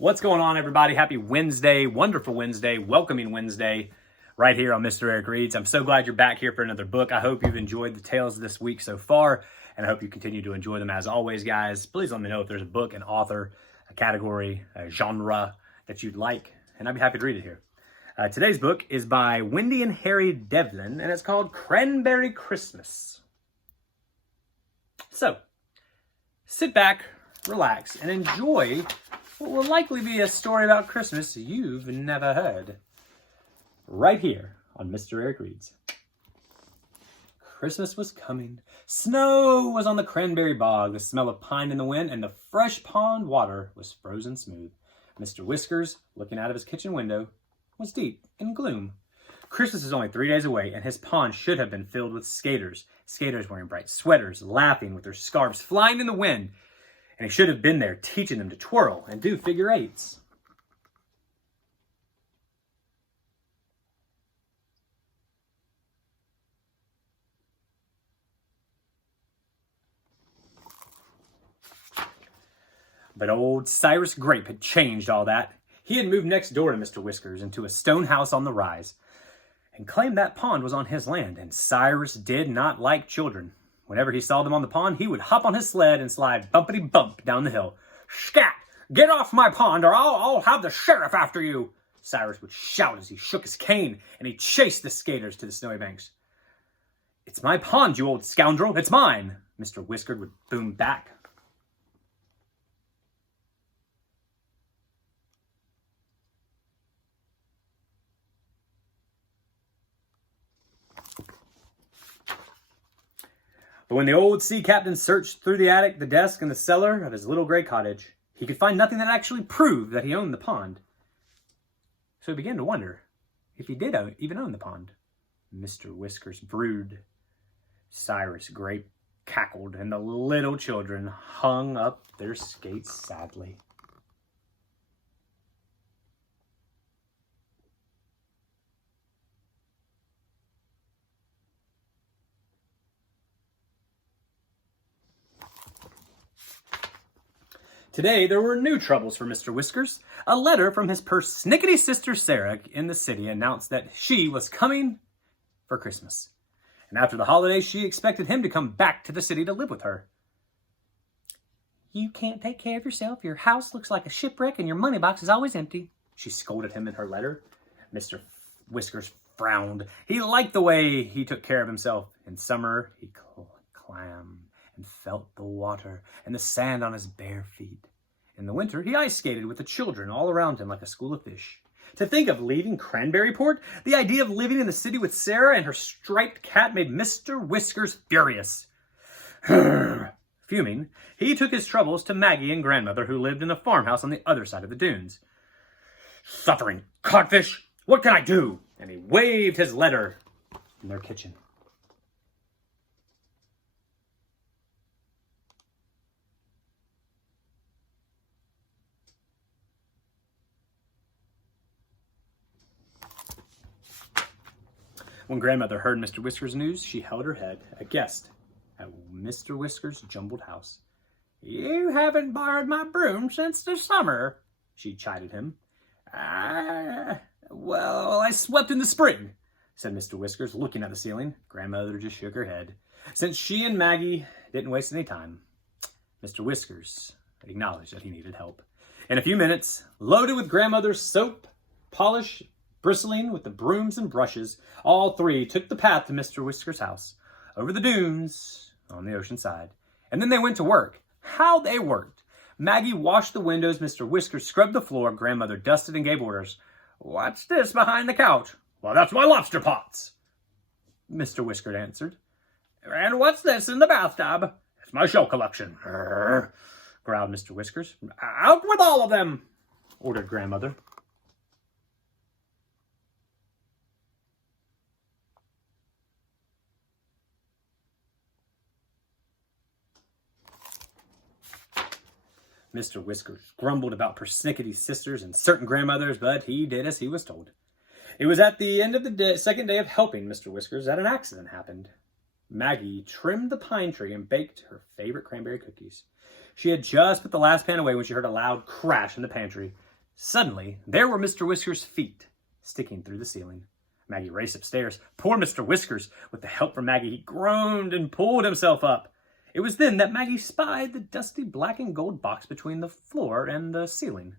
What's going on, everybody? Happy Wednesday, wonderful Wednesday, welcoming Wednesday, right here on Mr. Eric Reads. I'm so glad you're back here for another book. I hope you've enjoyed the tales this week so far, and I hope you continue to enjoy them as always, guys. Please let me know if there's a book, an author, a category, a genre that you'd like, and I'd be happy to read it here. Today's book is by Wende and Harry Devlin, and it's called Cranberry Christmas. So, sit back, relax, and enjoy what will likely be a story about Christmas you've never heard. Right here on Mr. Eric Reads. Christmas was coming. Snow was on the cranberry bog, the smell of pine in the wind, and the fresh pond water was frozen smooth. Mr. Whiskers, looking out of his kitchen window, was deep in gloom. Christmas is only 3 days away, and his pond should have been filled with skaters. Skaters wearing bright sweaters, laughing with their scarves flying in the wind. And he should have been there teaching them to twirl and do figure eights. But old Cyrus Grape had changed all that. He had moved next door to Mr. Whiskers into a stone house on the rise and claimed that pond was on his land, and Cyrus did not like children. Whenever he saw them on the pond, he would hop on his sled and slide bumpity-bump down the hill. "Scat! Get off my pond or I'll have the sheriff after you!" Cyrus would shout as he shook his cane, and he chased the skaters to the snowy banks. "It's my pond, you old scoundrel! It's mine!" Mr. Whisker would boom back. But when the old sea captain searched through the attic, the desk, and the cellar of his little gray cottage, he could find nothing that actually proved that he owned the pond. So he began to wonder if he did even own the pond. Mr. Whiskers brewed. Cyrus Grape cackled, and the little children hung up their skates sadly. Today, there were new troubles for Mr. Whiskers. A letter from his persnickety sister Sarah in the city announced that she was coming for Christmas. And after the holidays, she expected him to come back to the city to live with her. "You can't take care of yourself. Your house looks like a shipwreck and your money box is always empty," she scolded him in her letter. Mr. Whiskers frowned. He liked the way he took care of himself. In summer, he clammed and felt the water and the sand on his bare feet. In the winter, he ice skated with the children all around him like a school of fish. To think of leaving Cranberryport, the idea of living in the city with Sarah and her striped cat made Mr. Whiskers furious. Fuming, he took his troubles to Maggie and grandmother, who lived in a farmhouse on the other side of the dunes. "Suffering codfish, what can I do?" And he waved his letter in their kitchen. When grandmother heard Mr. Whiskers' news, she held her head, a guest at Mr. Whiskers' jumbled house. "You haven't borrowed my broom since the summer," she chided him. Well, I swept in the spring," said Mr. Whiskers, looking at the ceiling. Grandmother just shook her head. Since she and Maggie didn't waste any time, Mr. Whiskers acknowledged that he needed help. In a few minutes, loaded with grandmother's soap, polish, bristling with the brooms and brushes, all three took the path to Mr. Whiskers' house, over the dunes on the ocean side. And then they went to work. How they worked! Maggie washed the windows, Mr. Whiskers scrubbed the floor, grandmother dusted and gave orders. "What's this behind the couch?" "Well, that's my lobster pots," Mr. Whiskers answered. "And what's this in the bathtub?" "It's my shell collection," growled Mr. Whiskers. "Out with all of them," ordered grandmother. Mr. Whiskers grumbled about Persnickety's sisters and certain grandmothers, but he did as he was told. It was at the end of the second day of helping Mr. Whiskers that an accident happened. Maggie trimmed the pine tree and baked her favorite cranberry cookies. She had just put the last pan away when she heard a loud crash in the pantry. Suddenly, there were Mr. Whiskers' feet sticking through the ceiling. Maggie raced upstairs. Poor Mr. Whiskers, with the help from Maggie, he groaned and pulled himself up. It was then that Maggie spied the dusty black and gold box between the floor and the ceiling.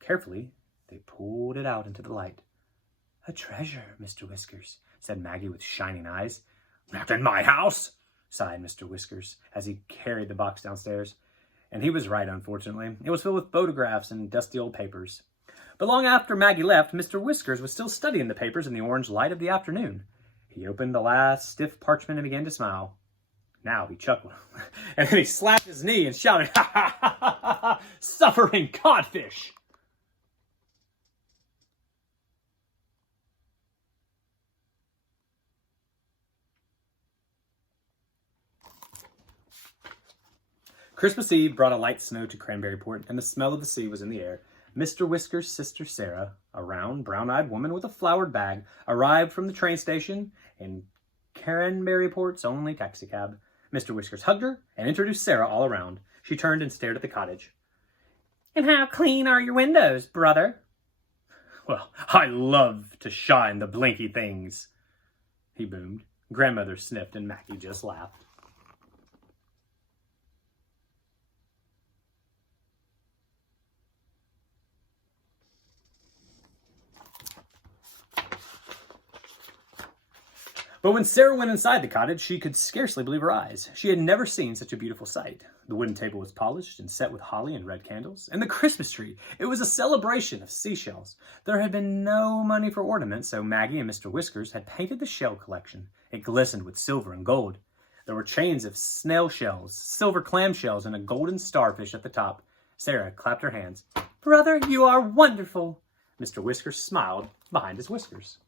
Carefully, they pulled it out into the light. "A treasure, Mr. Whiskers," said Maggie with shining eyes. "Not in my house," sighed Mr. Whiskers as he carried the box downstairs. And he was right, unfortunately. It was filled with photographs and dusty old papers. But long after Maggie left, Mr. Whiskers was still studying the papers in the orange light of the afternoon. He opened the last stiff parchment and began to smile. Now he chuckled. And then he slapped his knee and shouted, "Ha ha ha ha ha ha! Suffering codfish!" Christmas Eve brought a light snow to Cranberry Port, and the smell of the sea was in the air. Mr. Whiskers' sister Sarah, a round, brown-eyed woman with a flowered bag, arrived from the train station in Cranberry Port's only taxicab. Mr. Whiskers hugged her and introduced Sarah all around. She turned and stared at the cottage. "And how clean are your windows, brother?" "Well, I love to shine the blinky things," he boomed. Grandmother sniffed and Maggie just laughed. But when Sarah went inside the cottage, she could scarcely believe her eyes. She had never seen such a beautiful sight. The wooden table was polished and set with holly and red candles. And the Christmas tree, it was a celebration of seashells. There had been no money for ornaments, so Maggie and Mr. Whiskers had painted the shell collection. It glistened with silver and gold. There were chains of snail shells, silver clam shells, and a golden starfish at the top. Sarah clapped her hands. "Brother, you are wonderful!" Mr. Whiskers smiled behind his whiskers.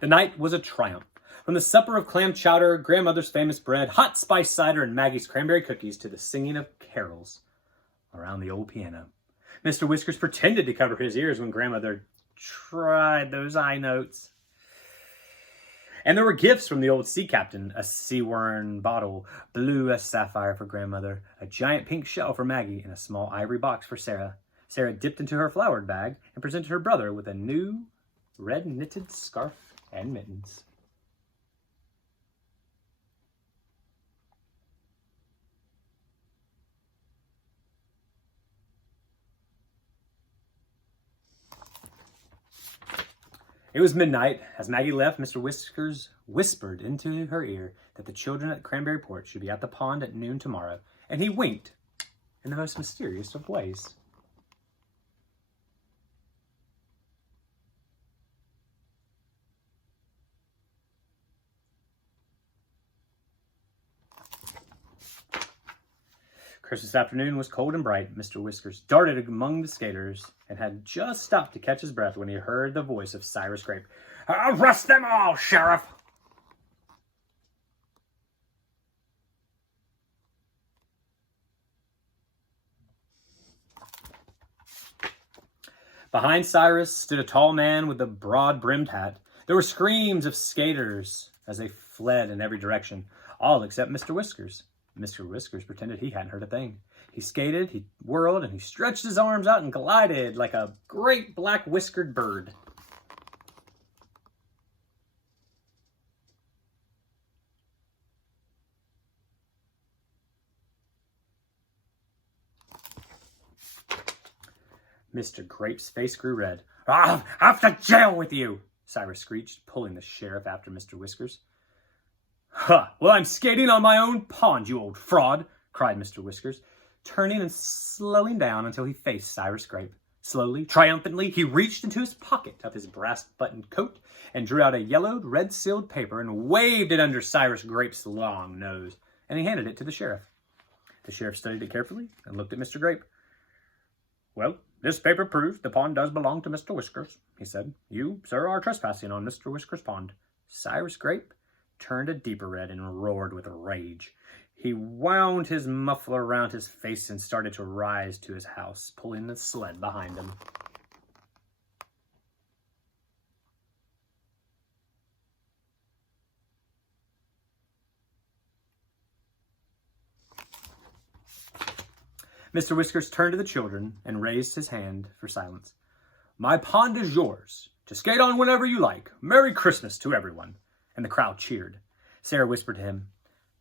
The night was a triumph. From the supper of clam chowder, grandmother's famous bread, hot spice cider, and Maggie's cranberry cookies to the singing of carols around the old piano. Mr. Whiskers pretended to cover his ears when grandmother tried those high notes. And there were gifts from the old sea captain, a sea-worn bottle, blue as sapphire for grandmother, a giant pink shell for Maggie, and a small ivory box for Sarah. Sarah dipped into her flowered bag and presented her brother with a new red knitted scarf and mittens. It was midnight. As Maggie left, Mr. Whiskers whispered into her ear that the children at Cranberry Port should be at the pond at noon tomorrow, and he winked in the most mysterious of ways. Christmas afternoon was cold and bright. Mr. Whiskers darted among the skaters and had just stopped to catch his breath when he heard the voice of Cyrus Grape. "Arrest them all, Sheriff!" Behind Cyrus stood a tall man with a broad-brimmed hat. There were screams of skaters as they fled in every direction, all except Mr. Whiskers. Mr. Whiskers pretended he hadn't heard a thing. He skated, he whirled, and he stretched his arms out and glided like a great black whiskered bird. Mr. Grape's face grew red. "I'll have to jail with you," Cyrus screeched, pulling the sheriff after Mr. Whiskers. "Huh! Well, I'm skating on my own pond, you old fraud!" cried Mr. Whiskers, turning and slowing down until he faced Cyrus Grape. Slowly, triumphantly, he reached into his pocket of his brass-buttoned coat and drew out a yellowed, red-sealed paper and waved it under Cyrus Grape's long nose, and he handed it to the sheriff. The sheriff studied it carefully and looked at Mr. Grape. "Well, this paper proves the pond does belong to Mr. Whiskers," he said. "You, sir, are trespassing on Mr. Whiskers' pond." Cyrus Grape turned a deeper red and roared with rage. He wound his muffler around his face and started to rise to his house, pulling the sled behind him. Mr. Whiskers turned to the children and raised his hand for silence. My pond is yours, to skate on whenever you like. Merry Christmas to everyone. And the crowd cheered. Sarah whispered to him,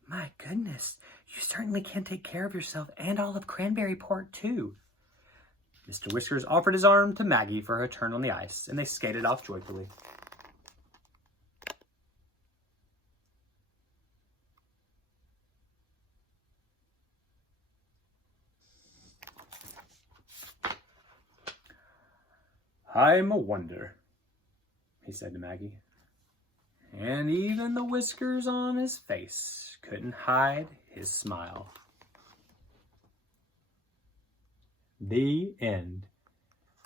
My goodness, you certainly can take care of yourself and all of Cranberry Port, too. Mr. Whiskers offered his arm to Maggie for her turn on the ice, and they skated off joyfully. I'm a wonder, he said to Maggie. And even the whiskers on his face couldn't hide his smile. The end.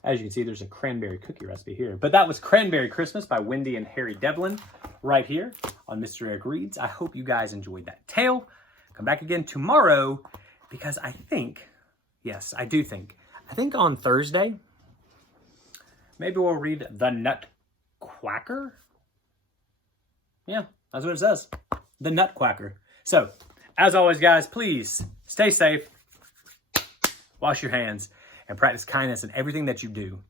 As you can see, there's a cranberry cookie recipe here. But that was Cranberry Christmas by Wende and Harry Devlin right here on Mr. Eric Reads. I hope you guys enjoyed that tale. Come back again tomorrow because I think on Thursday, maybe we'll read The Nutcracker. Yeah, that's what it says. The Nutcracker. So, as always, guys, please stay safe, wash your hands, and practice kindness in everything that you do.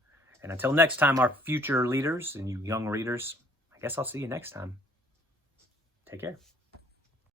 And until next time, our future leaders and you young readers, I guess I'll see you next time. Take care.